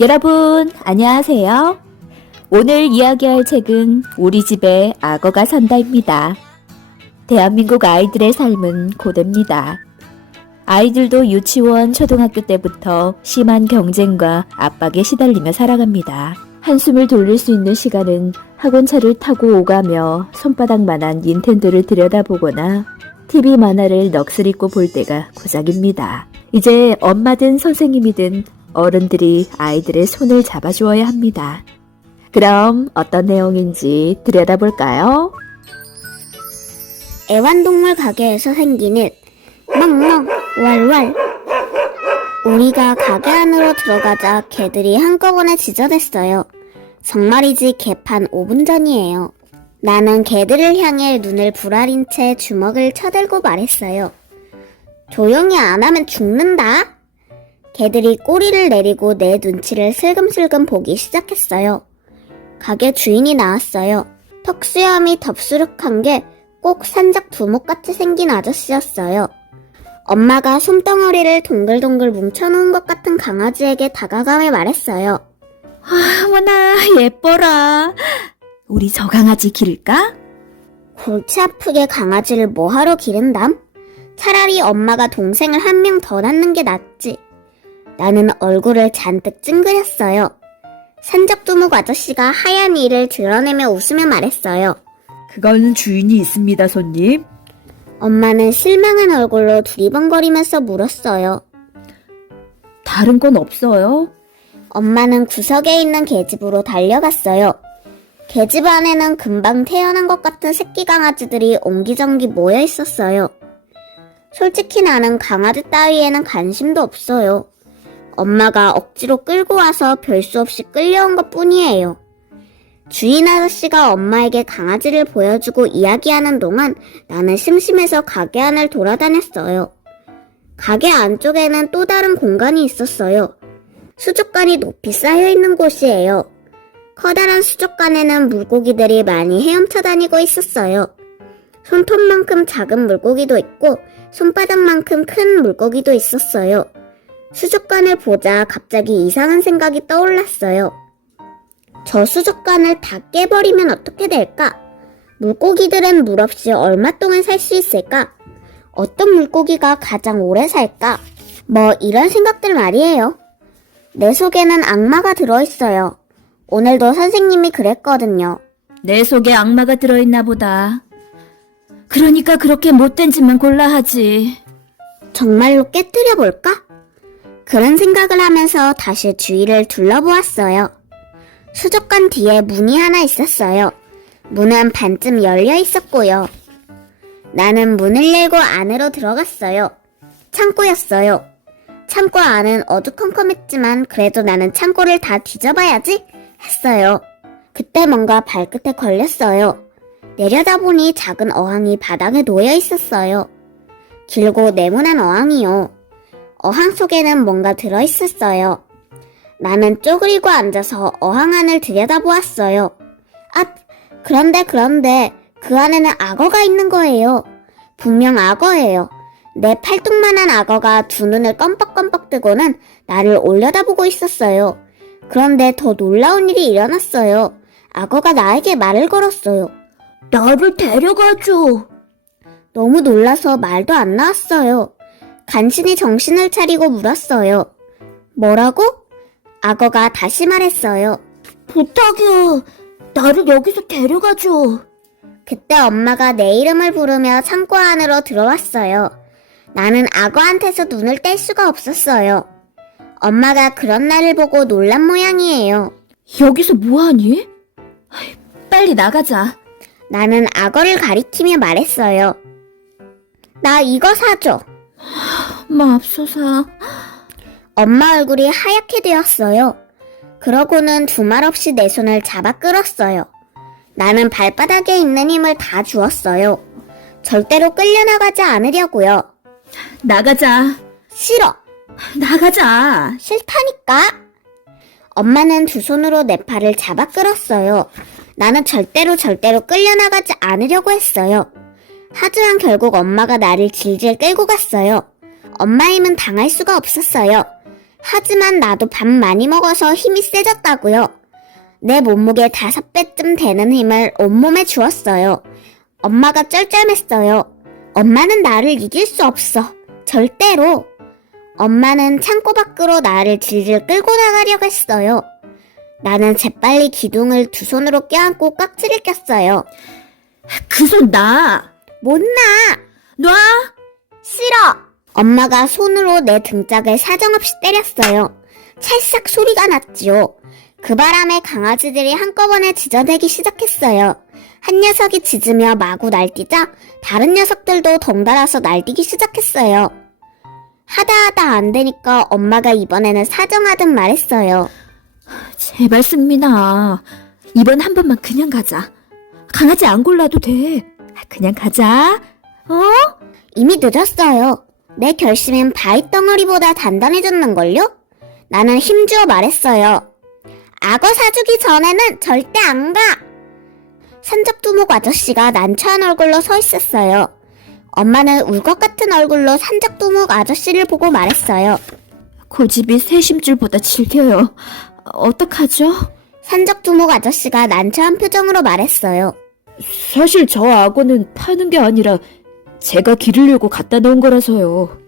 여러분, 안녕하세요. 오늘 이야기할 책은 우리 집에 악어가 산다입니다. 대한민국 아이들의 삶은 고됩니다. 아이들도 유치원, 초등학교 때부터 심한 경쟁과 압박에 시달리며 살아갑니다. 한숨을 돌릴 수 있는 시간은 학원차를 타고 오가며 손바닥만한 닌텐도를 들여다보거나 TV 만화를 넋을 잃고 볼 때가 고작입니다. 이제 엄마든 선생님이든 어른들이 아이들의 손을 잡아주어야 합니다. 그럼 어떤 내용인지 들여다볼까요? 애완동물 가게에서 생기는 멍멍 왈왈 우리가 가게 안으로 들어가자 개들이 한꺼번에 짖어댔어요. 정말이지 개판 5분 전이에요. 나는 개들을 향해 눈을 부라린 채 주먹을 쳐들고 말했어요. 조용히 안 하면 죽는다. 개들이 꼬리를 내리고 내 눈치를 슬금슬금 보기 시작했어요. 가게 주인이 나왔어요. 턱수염이 덥수룩한 게 꼭 산적 두목같이 생긴 아저씨였어요. 엄마가 솜덩어리를 동글동글 뭉쳐놓은 것 같은 강아지에게 다가가며 말했어요. 어머나 예뻐라. 우리 저 강아지 기를까? 골치 아프게 강아지를 뭐하러 기른담? 차라리 엄마가 동생을 한 명 더 낳는 게 낫지. 나는 얼굴을 잔뜩 찡그렸어요. 산적두목 아저씨가 하얀 이를 드러내며 웃으며 말했어요. 그거는 주인이 있습니다, 손님. 엄마는 실망한 얼굴로 두리번거리면서 물었어요. 다른 건 없어요? 엄마는 구석에 있는 계집으로 달려갔어요. 계집 안에는 금방 태어난 것 같은 새끼 강아지들이 옹기종기 모여 있었어요. 솔직히 나는 강아지 따위에는 관심도 없어요. 엄마가 억지로 끌고 와서 별수 없이 끌려온 것 뿐이에요. 주인 아저씨가 엄마에게 강아지를 보여주고 이야기하는 동안 나는 심심해서 가게 안을 돌아다녔어요. 가게 안쪽에는 또 다른 공간이 있었어요. 수족관이 높이 쌓여 있는 곳이에요. 커다란 수족관에는 물고기들이 많이 헤엄쳐 다니고 있었어요. 손톱만큼 작은 물고기도 있고 손바닥만큼 큰 물고기도 있었어요. 수족관을 보자 갑자기 이상한 생각이 떠올랐어요. 저 수족관을 다 깨버리면 어떻게 될까? 물고기들은 물 없이 얼마 동안 살 수 있을까? 어떤 물고기가 가장 오래 살까? 뭐 이런 생각들 말이에요. 내 속에는 악마가 들어있어요. 오늘도 선생님이 그랬거든요. 내 속에 악마가 들어있나 보다. 그러니까 그렇게 못된 짓만 골라 하지. 정말로 깨뜨려 볼까? 그런 생각을 하면서 다시 주위를 둘러보았어요. 수족관 뒤에 문이 하나 있었어요. 문은 반쯤 열려 있었고요. 나는 문을 열고 안으로 들어갔어요. 창고였어요. 창고 안은 어두컴컴했지만 그래도 나는 창고를 다 뒤져봐야지 했어요. 그때 뭔가 발끝에 걸렸어요. 내려다보니 작은 어항이 바닥에 놓여 있었어요. 길고 네모난 어항이요. 어항 속에는 뭔가 들어있었어요. 나는 쪼그리고 앉아서 어항 안을 들여다보았어요. 아, 그런데 그런데 그 안에는 악어가 있는 거예요. 분명 악어예요. 내 팔뚝만한 악어가 두 눈을 껌뻑껌뻑 뜨고는 나를 올려다보고 있었어요. 그런데 더 놀라운 일이 일어났어요. 악어가 나에게 말을 걸었어요. 나를 데려가줘. 너무 놀라서 말도 안 나왔어요. 간신히 정신을 차리고 물었어요. 뭐라고? 악어가 다시 말했어요. 부탁이야. 나를 여기서 데려가줘. 그때 엄마가 내 이름을 부르며 창고 안으로 들어왔어요. 나는 악어한테서 눈을 뗄 수가 없었어요. 엄마가 그런 나를 보고 놀란 모양이에요. 여기서 뭐하니? 빨리 나가자. 나는 악어를 가리키며 말했어요. 나 이거 사줘. 맙소사. 엄마 얼굴이 하얗게 되었어요. 그러고는 두말 없이 내 손을 잡아 끌었어요. 나는 발바닥에 있는 힘을 다 주었어요. 절대로 끌려나가지 않으려고요. 나가자. 싫어. 나가자. 싫다니까. 엄마는 두 손으로 내 팔을 잡아 끌었어요. 나는 절대로 절대로 끌려나가지 않으려고 했어요. 하지만 결국 엄마가 나를 질질 끌고 갔어요. 엄마 힘은 당할 수가 없었어요. 하지만 나도 밥 많이 먹어서 힘이 세졌다고요. 내 몸무게 다섯 배쯤 되는 힘을 온몸에 주었어요. 엄마가 쩔쩔맸어요. 엄마는 나를 이길 수 없어. 절대로. 엄마는 창고 밖으로 나를 질질 끌고 나가려고 했어요. 나는 재빨리 기둥을 두 손으로 껴안고 깍지를 꼈어요. 그 손 나! 못 나! 놔! 싫어! 엄마가 손으로 내 등짝을 사정없이 때렸어요. 찰싹 소리가 났지요. 그 바람에 강아지들이 한꺼번에 짖어대기 시작했어요. 한 녀석이 짖으며 마구 날뛰자 다른 녀석들도 덩달아서 날뛰기 시작했어요. 하다 하다 안 되니까 엄마가 이번에는 사정하듯 말했어요. 제발 승민아. 이번 한 번만 그냥 가자. 강아지 안 골라도 돼. 그냥 가자. 어? 이미 늦었어요. 내 결심은 바위 덩어리보다 단단해졌는걸요? 나는 힘주어 말했어요. 악어 사주기 전에는 절대 안 가! 산적두목 아저씨가 난처한 얼굴로 서 있었어요. 엄마는 울 것 같은 얼굴로 산적두목 아저씨를 보고 말했어요. 고집이 새심줄보다 질겨요. 어떡하죠? 산적두목 아저씨가 난처한 표정으로 말했어요. 사실 저 악어는 파는 게 아니라 제가 기르려고 갖다 놓은 거라서요.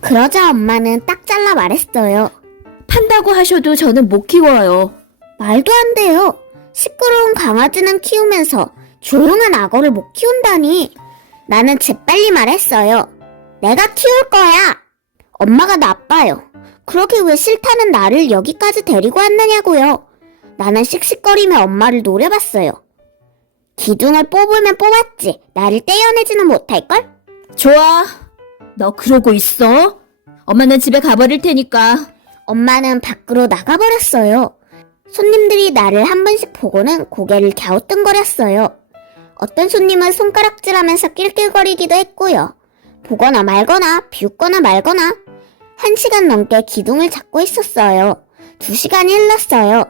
그러자 엄마는 딱 잘라 말했어요. 판다고 하셔도 저는 못 키워요. 말도 안 돼요. 시끄러운 강아지는 키우면서 조용한 악어를 못 키운다니. 나는 재빨리 말했어요. 내가 키울 거야. 엄마가 나빠요. 그러게 왜 싫다는 나를 여기까지 데리고 왔느냐고요. 나는 씩씩거리며 엄마를 노려봤어요. 기둥을 뽑으면 뽑았지. 나를 떼어내지는 못할걸? 좋아. 너 그러고 있어. 엄마는 집에 가버릴 테니까. 엄마는 밖으로 나가버렸어요. 손님들이 나를 한 번씩 보고는 고개를 갸우뚱거렸어요. 어떤 손님은 손가락질하면서 낄낄거리기도 했고요. 보거나 말거나 비웃거나 말거나 한 시간 넘게 기둥을 잡고 있었어요. 두 시간이 흘렀어요.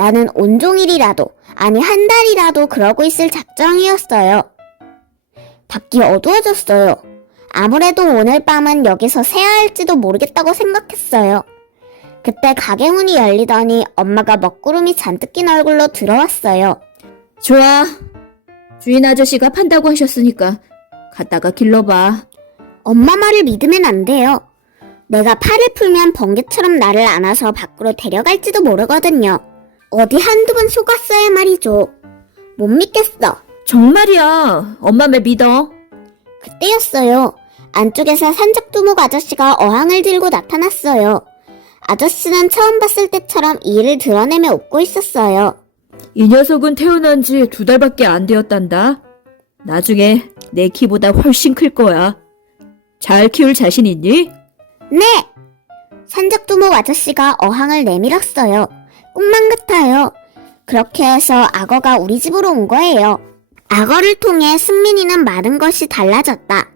나는 온종일이라도 아니 한 달이라도 그러고 있을 작정이었어요. 밖이 어두워졌어요. 아무래도 오늘 밤은 여기서 새야 할지도 모르겠다고 생각했어요. 그때 가게 문이 열리더니 엄마가 먹구름이 잔뜩 낀 얼굴로 들어왔어요. 좋아. 주인 아저씨가 판다고 하셨으니까 갔다가 길러봐. 엄마 말을 믿으면 안 돼요. 내가 팔을 풀면 번개처럼 나를 안아서 밖으로 데려갈지도 모르거든요. 어디 한두 번 속았어야 말이죠. 못 믿겠어. 정말이야. 엄마 말 믿어. 그때였어요. 안쪽에서 산적두목 아저씨가 어항을 들고 나타났어요. 아저씨는 처음 봤을 때처럼 이를 드러내며 웃고 있었어요. 이 녀석은 태어난 지 두 달밖에 안 되었단다. 나중에 내 키보다 훨씬 클 거야. 잘 키울 자신 있니? 네! 산적두목 아저씨가 어항을 내밀었어요. 꿈만 같아요. 그렇게 해서 악어가 우리 집으로 온 거예요. 악어를 통해 승민이는 많은 것이 달라졌다.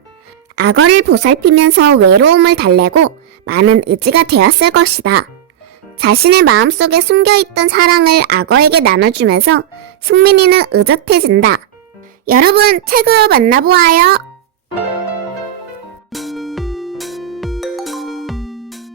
악어를 보살피면서 외로움을 달래고 많은 의지가 되었을 것이다. 자신의 마음속에 숨겨있던 사랑을 악어에게 나눠주면서 승민이는 의젓해진다. 여러분, 책으로 만나보아요.